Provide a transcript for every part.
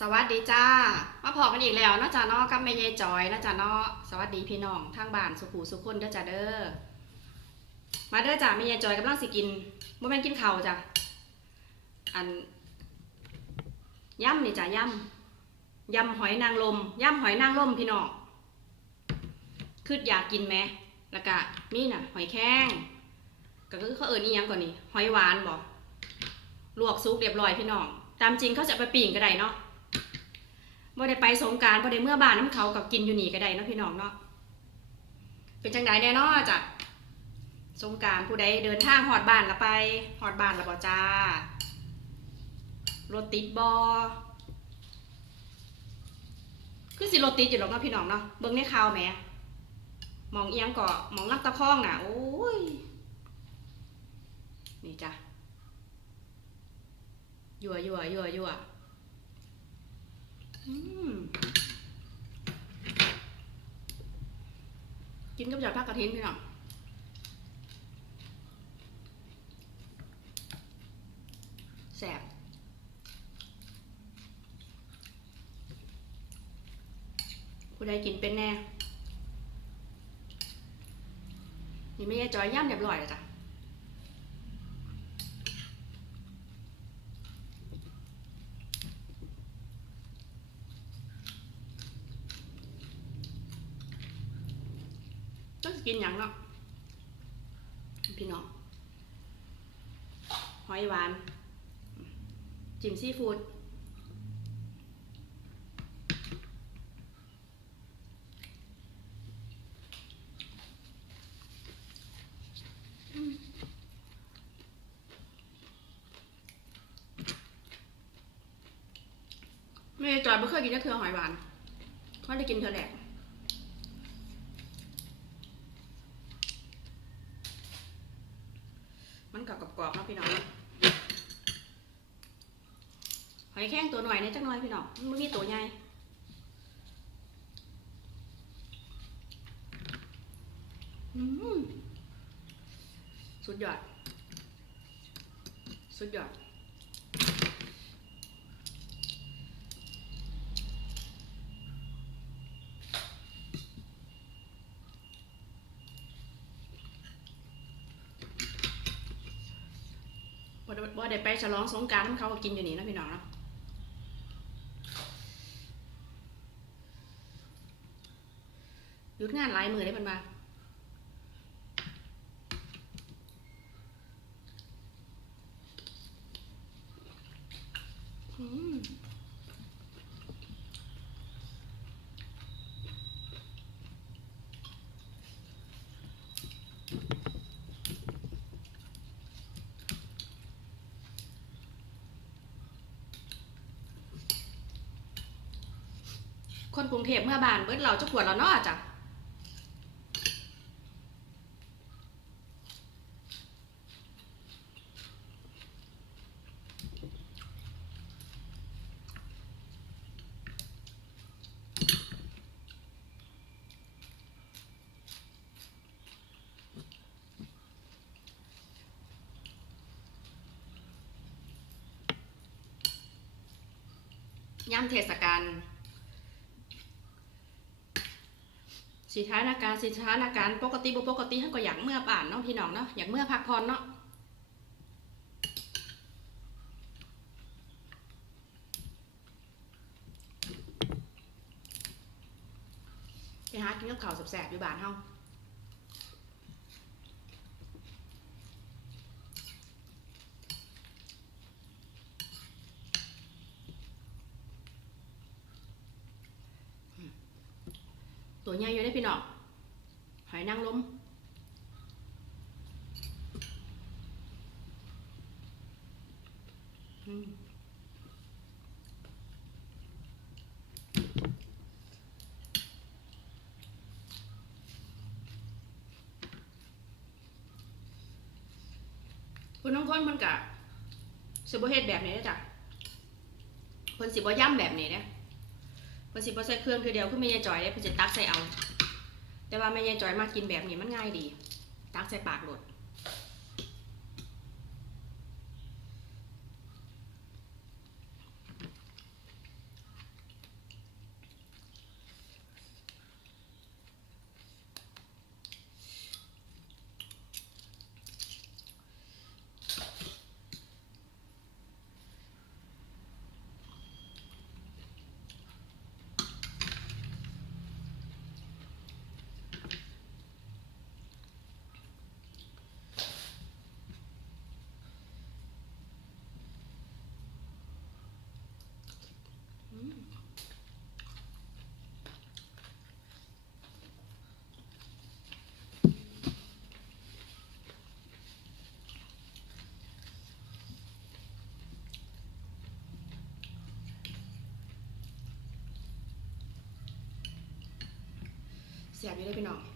สวัสดีจ้า มาพอกันอีกแล้วเนะจ้าเนาะกับแม่ยายจอยเนะจ้าเนาะสวัสดีพี่น้องทางบ้านสุขูสุขคนเด้อจ้าเด้อ มาเด้อจ้าแม่ยายจอยกำลังสิกินบ่แม่นกินเข้าจ้ะ อันย่ำนี่จ้ะย่ำยำหอยนางรมย่ำหอยนางรมพี่น้องคืออยากกินไหมแล้วก็มีน่ะ หอยแข้งก็คือเขาเอิ้นอีหยังก่อนนี่หอยหวานบ่ลวกซุกเรียบร้อยพี่น้อง ตามจริงเขาจะไปปิ่งก็ได้เนาะ บ่ได้ไปสงการบ่ได้เมื่อบ้านน้ำเขากับกินอยู่นี่ก็ได้เนาะพี่น้องเนาะเป็นจังไดแน่นอจ้ะสงการผู้ใดเดินทางหอดบ้านละไปหอดบ้านละบ่จ้ารถติดบอคือสิรถติดอยู่หรอกเนาะพี่น้องเนาะเบิ่งในข่าวแหมมองเอียงเกาะมองลักตะพ้องน่ะ โอ้ย นี่จ้ะยั่วยั่วยั่วยั่ว กินกับยอดผักกระถินพี่น้องแซ่บผู้ใดกินเป็นแน่ นี่ไม่ใช่จอยย่ำเรียบร้อยแล้วจ้ะ กินอย่างเนาะพี่น้องหอยหวาน จิ้มซีฟู้ดไม่จอยไม่เคยกินก็คือหอยหวานเขาจะกินเธอแหละ มันกับกรอบๆเนาะพี่น้อง หอยแข้งตัวหน่อยในจังหน่อยพี่น้องมันมีตัวใหญ่สุดยอด สุดยอดบ่ได้ได้ไปฉลองสงการารเขาก็กินอยู่นี่นะพี่น้องเนาะ หยุดงานหลายมือได้เพิ่นมาอืมคนกรุงเทพเมื่อบานเบิดเราจะขวดเราเนาะจ้ะ ย่ำเทศกาลสถานการณ์สถานการปกติบ่ปกติท่านก็อยากเมื่อบ้านเนาะพี่น้องเนาะอยากเมื่อพักผ่อนเนาะไปหากินกับข้าวแสบๆอยู่บ้านเฮาตัวใหญ่อยู่ได้ พี่น้องหอยนางรมอืมคุณน้องคนมันกะสิบเฮ็ดแบบนี้เด้จ้ะเพิ่นสิบ่ย่ำแบบนี้เด้เพิ่นสิบ่ใส่เครื่องคือเดียวคือม่ยายจอยเด้เพิ่นสิตักใส่เอา แต่ว่าแม่ยายจอยมากินแบบนี้มันง่ายดี ตักใส่ปากหลด 下สียง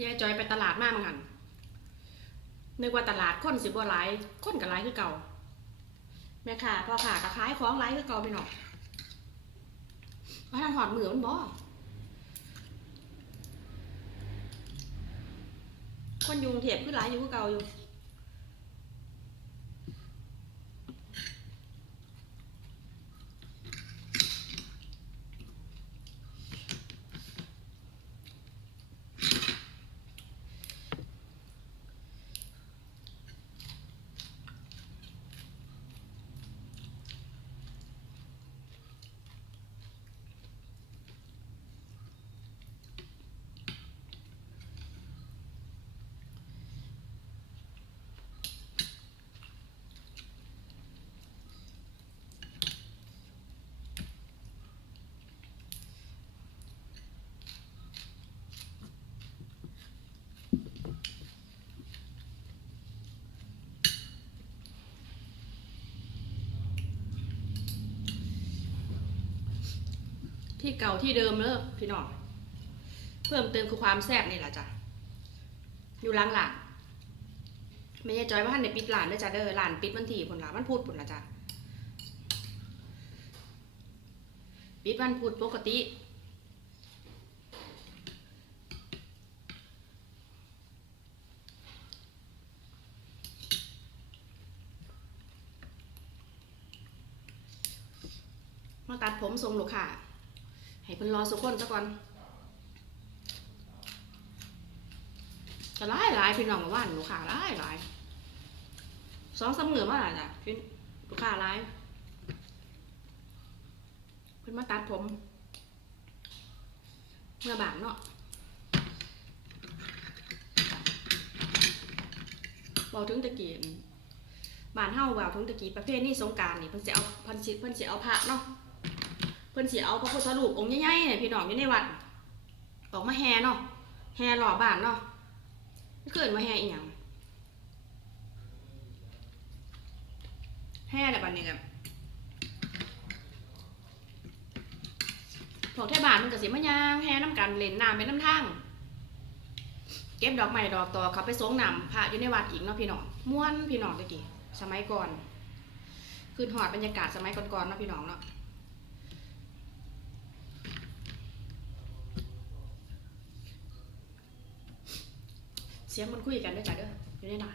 ยายจอยไปตลาดมากมั้งหันนึกว่าตลาดคนสิบวหลายคนกับหลายคือเก่า แม่ค่ะพ่อค่ะก็ขายของหลายคือเก่าไปหน่องว่าทานหอดมือมันบ่คนยุงเทียบคือหลายอยู่คือเก่าอยู่ ที่เก่าที่เดิมเลยพี่น้องเพิ่มเติมคือความแซ่บนี่แหละจ้ะอยู่หลังหลังไม่ใช่จอยว่าท่านในปิดร้านด้อจ้ะเด้อร้านปิดวันที่ผลหละวันพุธผลละจ้ะปิดวันพุธปกติมาตัดผมทรงลูกค้า ให้เพิ่นรอสักคนซะก่อนก็หลายหลายพี่น้องมาว่านลูกค้าหลายหลายสองสามเหนือมาหลายจ้ะพี่ลูกค้าหลายเพิ่นมาตัดผมเมื่อบานเนาะบอกถึงตะกี้บ้านเฮาว่าถึงตะกี้ประเภทนี้สงการนี่เพิ่นสิเอาเพิ่นสิเพิ่นสิเอาพระเนาะ เพิ่นสิเอาพระพุทธรูปองค์ใหญ่ๆเนี่ยพี่น้องอยู่ในวัด ออกมาแห่เนาะแห่รอบ้านเนาะเกิดมาแห่อีหยังแห่แต่บัดนี้กับพวกแท่บ้านมันก็สิมายางแห่น้ำกันเล่นน้ำไปน้ำทางเก็บดอกไม้ดอกตอเขาไปสงนำพระอยู่ในวัดอีกเนาะพี่น้องม่วนพี่น้องตะกี้สมัยก่อน คืนหอดบรรยากาศสมัยก่อนๆเนาะพี่น้องเนาะ เสียงมันคุยกันด้วยกันเด้ออยู่ในหนา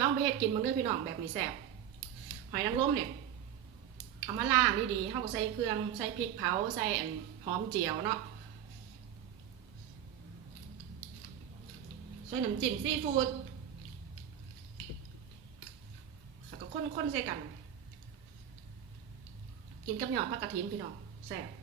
ลองไปเฮ็ดกินมึงเด้อพี่น้องแบบนี้แซ่บหอยนางรมเนี่ยเอามาล้างดีๆเฮาก็ใส่เครื่องใส่พริกเผาใส่หอมเจียวเนาะใส่น้ำจิ้มซีฟู้ดแล้วก็ข้นๆใส่กัน กินกับหยอดผักกระถินพี่น้องแซ่บ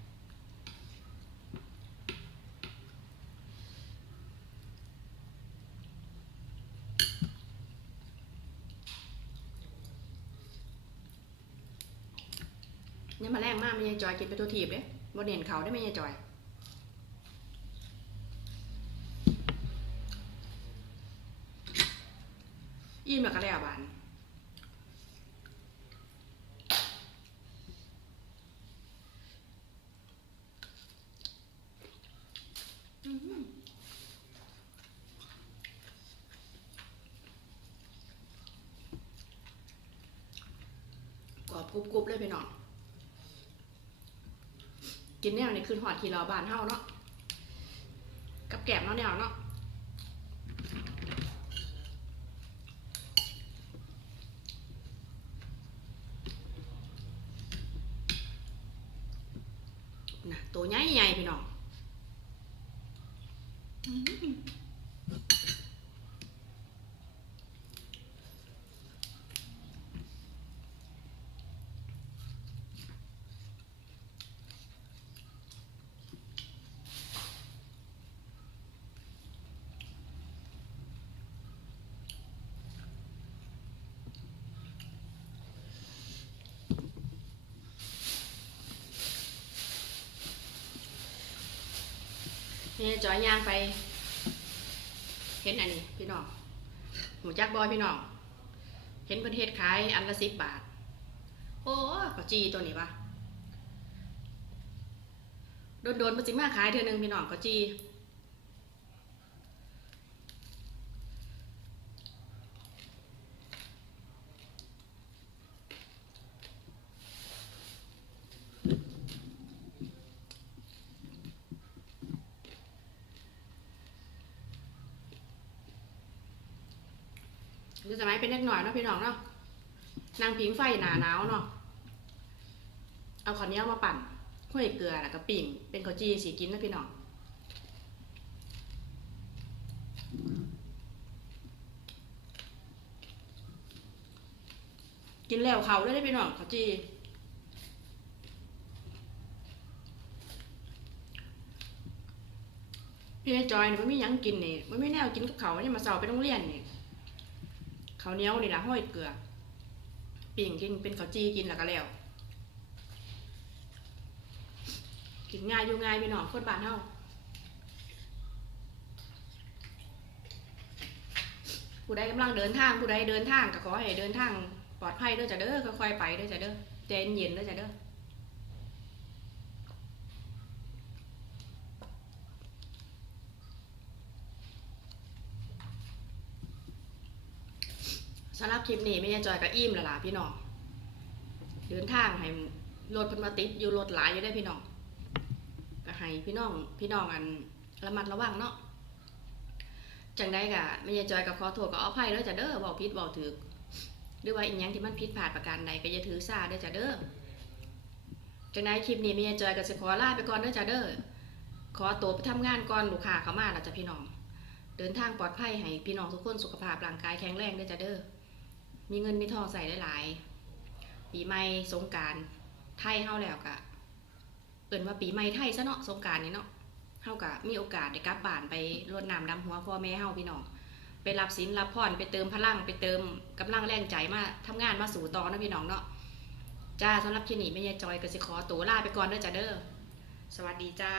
ี่มาแรงมากไม่ยังจอยกินไปทัวทีบเลยบนเด่นเขาได้ไม่ยังจอยอิ่มแล้วก็แล้วบานกรอบกรุบๆเลยไปหน่อย กินแนวนี้คือหอดขี่เราบานเท่าเนาะกับแกมเนาะแนวเนาะนะตัวใหญ่ใหญ่พี่น้องอืม นี่จอยย่างไป เห็นอันนี้พี่น้องหมูจักบอยพี่น้อง เห็นเพิ่นเฮ็ดขายอันละสิบบาท โอ้ก็จีตัวนี้ปะโดนๆมาสิมาขายเทื่อหนึงพี่น้องก็จี เป็นเล็กหน่อยเนาะพี่น้องเนาะนางพิงไฟหนาหนาวเนาะเอาข้าวเหนียวมาปั่นห้วยเกลือแล้วก็ปิ่งเป็นข้าวจีสีกินนะพี่น้องกินแล้วเขาด้ได้พี่น้องข้าวจีพี่ไอ้จอยเนี่มันไม่ยังกินเนี่มันไม่แนวกินกับเขาเนี่ยมาเสาไปโรงเรียนเนี่ย ข้าวเหนียวนี่ละห้อยเกลือปิ่งกินเป็นข้าวจีกินแล้วก็แล้ว กินง่ายอยู่ง่ายพี่น้องคนบ้านเฮาผู้ใดกำลังเดินทางผู้ใดเดินทางก็ขอให้เดินทางปลอดภัยเด้อจ้ะเด้อค่อยๆไปเด้อจ้ะเด้อใจเย็นเด้อจ้ะเด้อสำหรับคลิปนี้ไม่ใช่จอยกับอิ่มแล้วล่ะพี่น้องเดินทางให้รถพิ่นมาติดอยู่รถหลายอยู่ได้พี่น้องก็ให้พี่น้องพี่น้องอันระมัดระวังเนาะจังได้กะไม่ยายจอยกับขอโทษก็เอาภัยเด้อจ้ะเด้อบอกผิดบอกถูกหรือว่าอีกอย่างที่มันผิดพลาดประการใดก็อย่าถือสาเด้อจ้ะเด้อจังได้คลิปนี้ไม่ยายจอยก็สิขอลาไปก่อนเด้อจ้ะเด้อขอตัวไปทำงานก่อนลูกค้าเขามาแล้วจ้ะพี่น้องเดินทางปลอดภัยให้พี่น้องทุกคนสุขภาพร่างกายแข็งแรงเด้อจ้ะเด้อ มีเงินมีทองใส่หลายๆปีใหม่สงการไทยเฮาแล้วกะเอิ้นว่าปีใหม่ไทยซะเนาะสงการนี่เนาะเฮาก็มีโอกาสได้กลับบ้านไปรดน้ำดำหัวพ่อแม่เฮาพี่น้องไปรับศีลรับพรไปเติมพลังไปเติมกำลังแรงใจมาทำงานมาสู่ต่อนะพี่น้องเนาะจ้าสำหรับคลิปนี้แม่ยายจอยกสิขอตัวลาไปก่อนเด้อจ้าเด้อสวัสดีจ้า